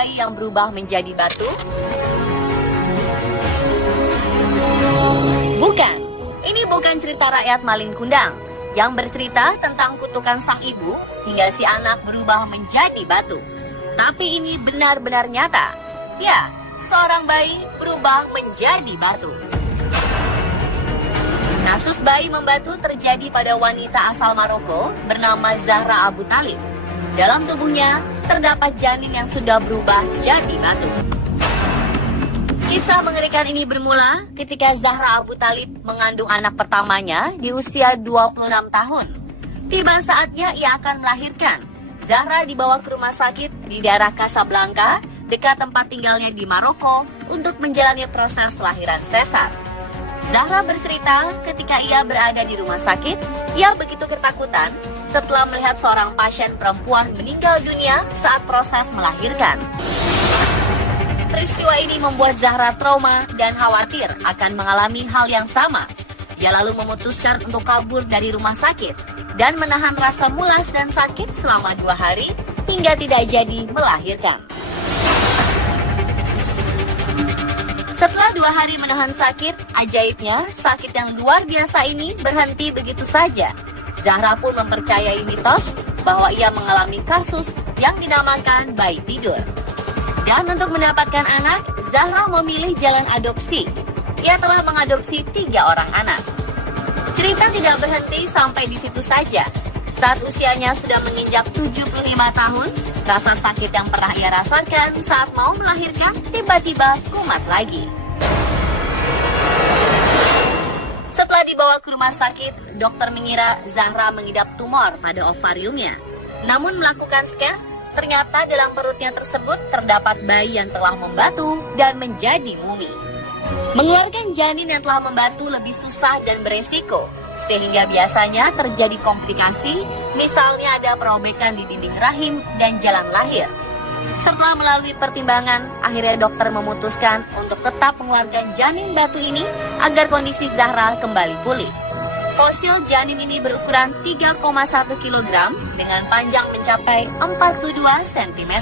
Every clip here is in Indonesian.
bayi yang berubah menjadi batu? Bukan, ini bukan cerita rakyat Malin Kundang yang bercerita tentang kutukan sang ibu hingga si anak berubah menjadi batu. Tapi ini benar-benar nyata. Ya, seorang bayi berubah menjadi batu. Kasus bayi membatu terjadi pada wanita asal Maroko bernama Zahra Abu Talib. Dalam tubuhnya terdapat janin yang sudah berubah jadi batu. Kisah mengerikan ini bermula ketika Zahra Abu Talib mengandung anak pertamanya di usia 26 tahun. Tiba saatnya ia akan melahirkan. Zahra dibawa ke rumah sakit di daerah Casablanca, dekat tempat tinggalnya di Maroko, untuk menjalani proses lahiran sesar. Zahra bercerita ketika ia berada di rumah sakit, ia begitu ketakutan setelah melihat seorang pasien perempuan meninggal dunia saat proses melahirkan. Peristiwa ini membuat Zahra trauma dan khawatir akan mengalami hal yang sama. Ia lalu memutuskan untuk kabur dari rumah sakit dan menahan rasa mulas dan sakit selama 2 hari hingga tidak jadi melahirkan. Setelah 2 hari menahan sakit, ajaibnya sakit yang luar biasa ini berhenti begitu saja. Zahra pun mempercayai mitos bahwa ia mengalami kasus yang dinamakan bayi tidur. Dan untuk mendapatkan anak, Zahra memilih jalan adopsi. Ia telah mengadopsi 3 orang anak. Cerita tidak berhenti sampai di situ saja. Saat usianya sudah menginjak 75 tahun, rasa sakit yang pernah ia rasakan saat mau melahirkan tiba-tiba kumat lagi. Setelah dibawa ke rumah sakit, dokter mengira Zahra mengidap tumor pada ovariumnya. Namun melakukan scan, ternyata dalam perutnya tersebut terdapat bayi yang telah membatu dan menjadi mumi. Mengeluarkan janin yang telah membatu lebih susah dan beresiko, sehingga biasanya terjadi komplikasi, misalnya ada perobekan di dinding rahim dan jalan lahir. Setelah melalui pertimbangan, akhirnya dokter memutuskan untuk tetap mengeluarkan janin batu ini agar kondisi Zahra kembali pulih. Fosil janin ini berukuran 3,1 kg dengan panjang mencapai 42 cm.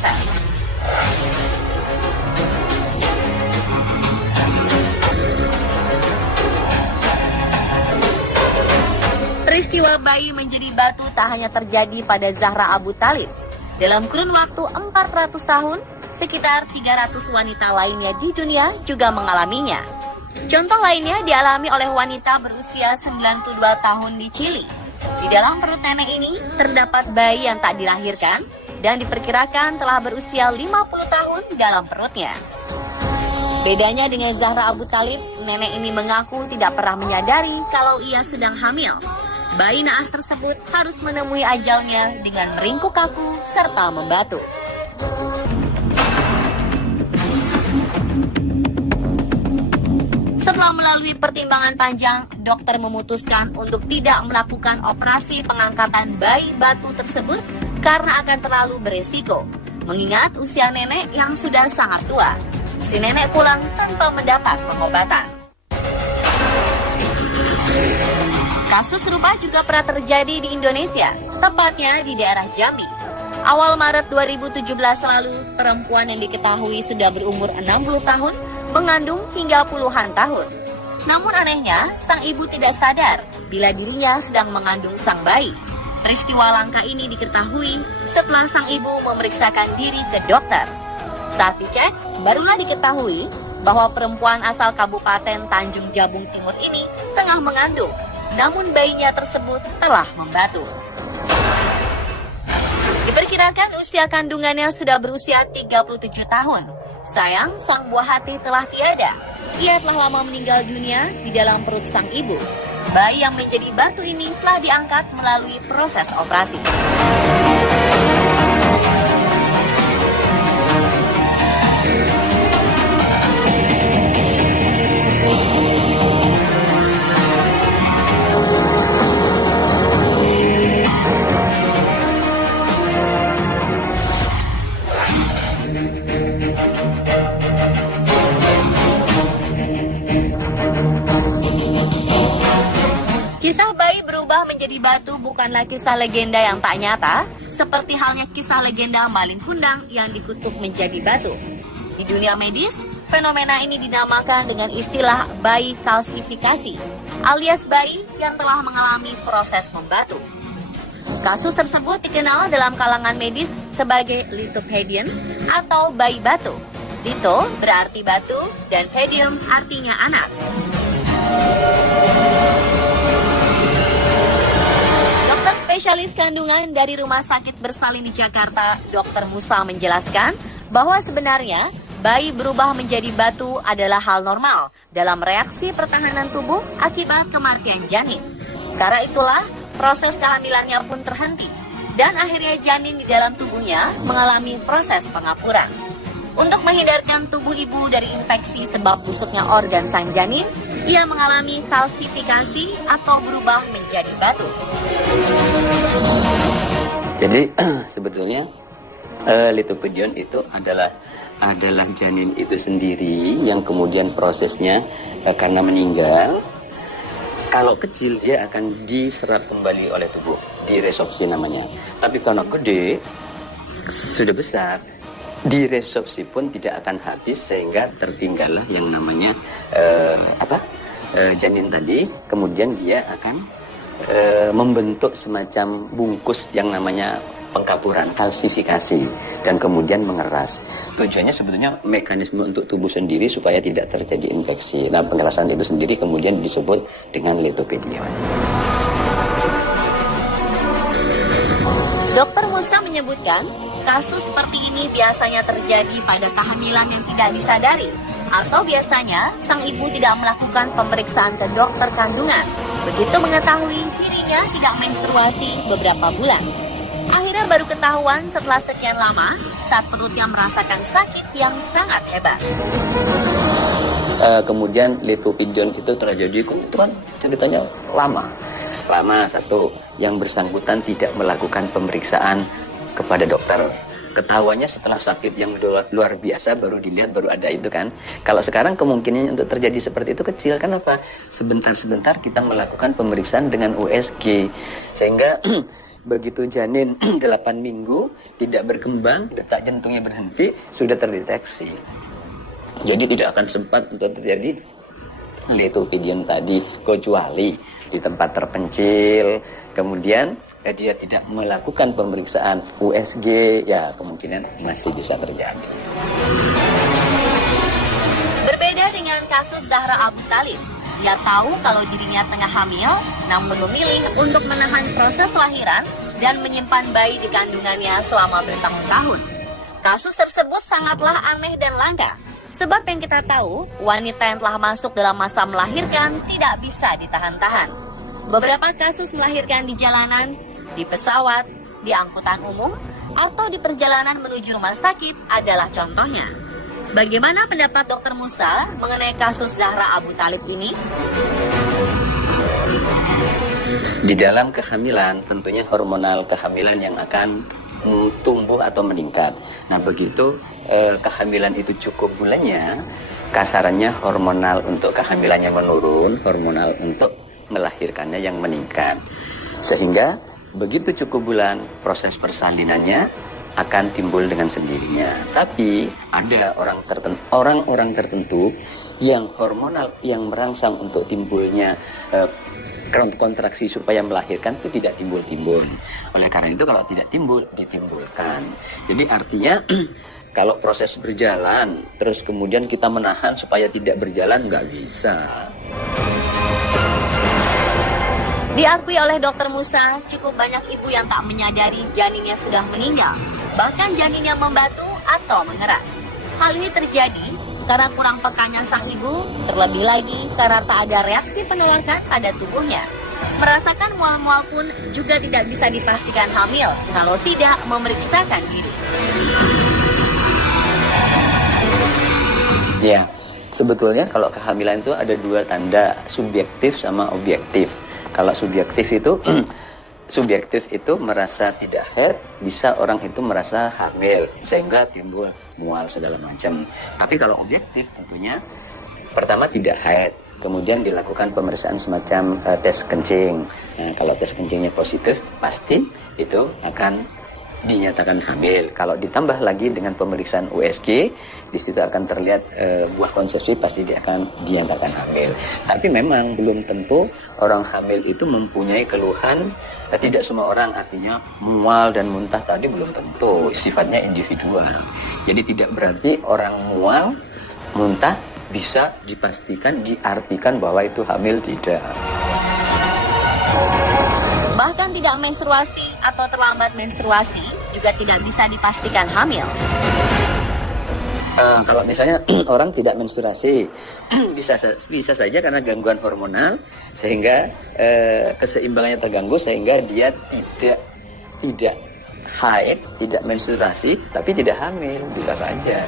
Peristiwa bayi menjadi batu tak hanya terjadi pada Zahra Abu Talib. Dalam kurun waktu 400 tahun, sekitar 300 wanita lainnya di dunia juga mengalaminya. Contoh lainnya dialami oleh wanita berusia 92 tahun di Chili. Di dalam perut nenek ini terdapat bayi yang tak dilahirkan dan diperkirakan telah berusia 50 tahun dalam perutnya. Bedanya dengan Zahra Abu Talib, nenek ini mengaku tidak pernah menyadari kalau ia sedang hamil. Bayi naas tersebut harus menemui ajalnya dengan meringkuk kaku serta membatu. Setelah melalui pertimbangan panjang, dokter memutuskan untuk tidak melakukan operasi pengangkatan bayi batu tersebut karena akan terlalu beresiko, mengingat usia nenek yang sudah sangat tua. Si nenek pulang tanpa mendapat pengobatan. Kasus serupa juga pernah terjadi di Indonesia, tepatnya di daerah Jambi. Awal Maret 2017 lalu, perempuan yang diketahui sudah berumur 60 tahun mengandung hingga puluhan tahun. Namun anehnya, sang ibu tidak sadar bila dirinya sedang mengandung sang bayi. Peristiwa langka ini diketahui setelah sang ibu memeriksakan diri ke dokter. Saat dicek, barulah diketahui bahwa perempuan asal Kabupaten Tanjung Jabung Timur ini tengah mengandung. Namun bayinya tersebut telah membatu. Diperkirakan usia kandungannya sudah berusia 37 tahun. Sayang, sang buah hati telah tiada. Ia telah lama meninggal dunia di dalam perut sang ibu. Bayi yang menjadi batu ini telah diangkat melalui proses operasi. Kisah bayi berubah berubah menjadi batu bukanlah kisah legenda yang tak nyata, seperti halnya kisah legenda maling kundang yang dikutuk menjadi batu. Di dunia medis, fenomena ini dinamakan dengan istilah bayi kalsifikasi, alias bayi yang telah mengalami proses membatu. Kasus tersebut dikenal dalam kalangan medis sebagai lithopedion atau bayi batu. Litho berarti batu dan pedium artinya anak. Dokter spesialis kandungan dari Rumah Sakit Bersalin di Jakarta, Dr. Musa menjelaskan bahwa sebenarnya bayi berubah menjadi batu adalah hal normal dalam reaksi pertahanan tubuh akibat kematian janin. Karena itulah proses kehamilannya pun terhenti dan akhirnya janin di dalam tubuhnya mengalami proses pengapuran. Untuk menghindarkan tubuh ibu dari infeksi sebab busuknya organ sang janin, ia mengalami kalsifikasi atau berubah menjadi batu. Jadi sebetulnya lithopedion itu adalah janin itu sendiri yang kemudian prosesnya karena meninggal. Kalau kecil dia akan diserap kembali oleh tubuh, diresorpsi namanya. Tapi kalau gede, sudah besar, diresorpsi pun tidak akan habis sehingga tertinggallah yang namanya janin tadi. Kemudian dia akan membentuk semacam bungkus yang namanya pengkapuran, kalsifikasi, dan kemudian mengeras. Tujuannya sebetulnya mekanisme untuk tubuh sendiri supaya tidak terjadi infeksi. Nah, pengerasan itu sendiri kemudian disebut dengan lithopedion. Dr. Musa menyebutkan, kasus seperti ini biasanya terjadi pada kehamilan yang tidak disadari, atau biasanya sang ibu tidak melakukan pemeriksaan ke dokter kandungan. Begitu mengetahui dirinya tidak menstruasi beberapa bulan. Akhirnya baru ketahuan setelah sekian lama saat perutnya merasakan sakit yang sangat hebat. Kemudian lithopedion itu terjadi, itu kan ceritanya lama satu, yang bersangkutan tidak melakukan pemeriksaan kepada dokter. Ketahuannya setelah sakit yang luar biasa baru dilihat, baru ada itu kan. Kalau sekarang kemungkinannya untuk terjadi seperti itu kecil. Kenapa? Sebentar-sebentar kita melakukan pemeriksaan dengan USG sehingga begitu janin 8 minggu tidak berkembang, detak jantungnya berhenti, sudah terdeteksi. Jadi tidak akan sempat untuk terjadi lithopedion tadi, kecuali di tempat terpencil, kemudian dia tidak melakukan pemeriksaan USG, ya kemungkinan masih bisa terjadi. Berbeda dengan kasus Zahra Abu Thalib, dia tahu kalau dirinya tengah hamil, namun memilih untuk menahan proses lahiran dan menyimpan bayi di kandungannya selama bertahun-tahun. Kasus tersebut sangatlah aneh dan langka, sebab yang kita tahu, wanita yang telah masuk dalam masa melahirkan tidak bisa ditahan-tahan. Beberapa kasus melahirkan di jalanan, di pesawat, di angkutan umum, atau di perjalanan menuju rumah sakit adalah contohnya. Bagaimana pendapat Dr. Musa mengenai kasus Zahra Abu Thalib ini? Di dalam kehamilan, tentunya hormonal kehamilan yang akan tumbuh atau meningkat. Nah, begitu kehamilan itu cukup bulannya, kasarannya hormonal untuk kehamilannya menurun, hormonal untuk melahirkannya yang meningkat. Sehingga begitu cukup bulan, proses persalinannya akan timbul dengan sendirinya. Tapi ada orang-orang tertentu yang hormonal yang merangsang untuk timbulnya kontraksi supaya melahirkan itu tidak timbul-timbul. Oleh karena itu kalau tidak timbul, ditimbulkan. Jadi artinya kalau proses berjalan terus kemudian kita menahan supaya tidak berjalan, nggak bisa. Diakui oleh Dr. Musa, cukup banyak ibu yang tak menyadari janinnya sudah meninggal, bahkan janinnya membatu atau mengeras. Hal ini terjadi karena kurang pekanya sang ibu, terlebih lagi karena tak ada reaksi penolakan pada tubuhnya. Merasakan mual-mual pun juga tidak bisa dipastikan hamil kalau tidak memeriksakan diri. Ya, sebetulnya kalau kehamilan itu ada dua tanda, subjektif sama objektif. Kalau subjektif itu merasa tidak haid, bisa orang itu merasa hamil sehingga timbul mual segala macam. Tapi kalau objektif tentunya pertama tidak haid, kemudian dilakukan pemeriksaan semacam tes kencing. Nah, kalau tes kencingnya positif, pasti itu akan dinyatakan hamil. Kalau ditambah lagi dengan pemeriksaan USG, di situ akan terlihat buah konsepsi, pasti dia akan dinyatakan hamil. Tapi memang belum tentu orang hamil itu mempunyai keluhan. Tidak semua orang, artinya mual dan muntah tadi belum tentu, sifatnya individual. Jadi tidak berarti orang mual, muntah bisa dipastikan, diartikan bahwa itu hamil, tidak. Bahkan tidak menstruasi atau terlambat menstruasi juga tidak bisa dipastikan hamil. Kalau misalnya orang tidak menstruasi, bisa saja karena gangguan hormonal, sehingga keseimbangannya terganggu, sehingga dia tidak haid, tidak menstruasi, tapi tidak hamil, bisa saja.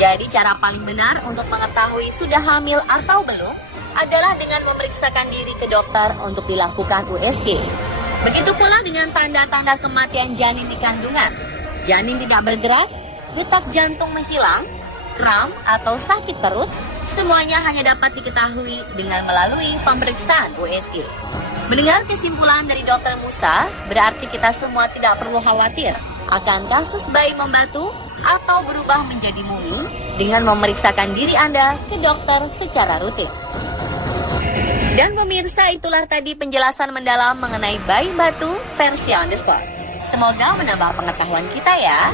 Jadi cara paling benar untuk mengetahui sudah hamil atau belum adalah dengan memeriksakan diri ke dokter untuk dilakukan USG. Begitu pula dengan tanda-tanda kematian janin di kandungan. Janin tidak bergerak, detak jantung menghilang, kram atau sakit perut, semuanya hanya dapat diketahui dengan melalui pemeriksaan USG. Mendengar kesimpulan dari Dr. Musa, berarti kita semua tidak perlu khawatir akan kasus bayi membatu atau berubah menjadi mumi dengan memeriksakan diri Anda ke dokter secara rutin. Dan pemirsa, itulah tadi penjelasan mendalam mengenai bayi batu versi underscore. Semoga menambah pengetahuan kita ya.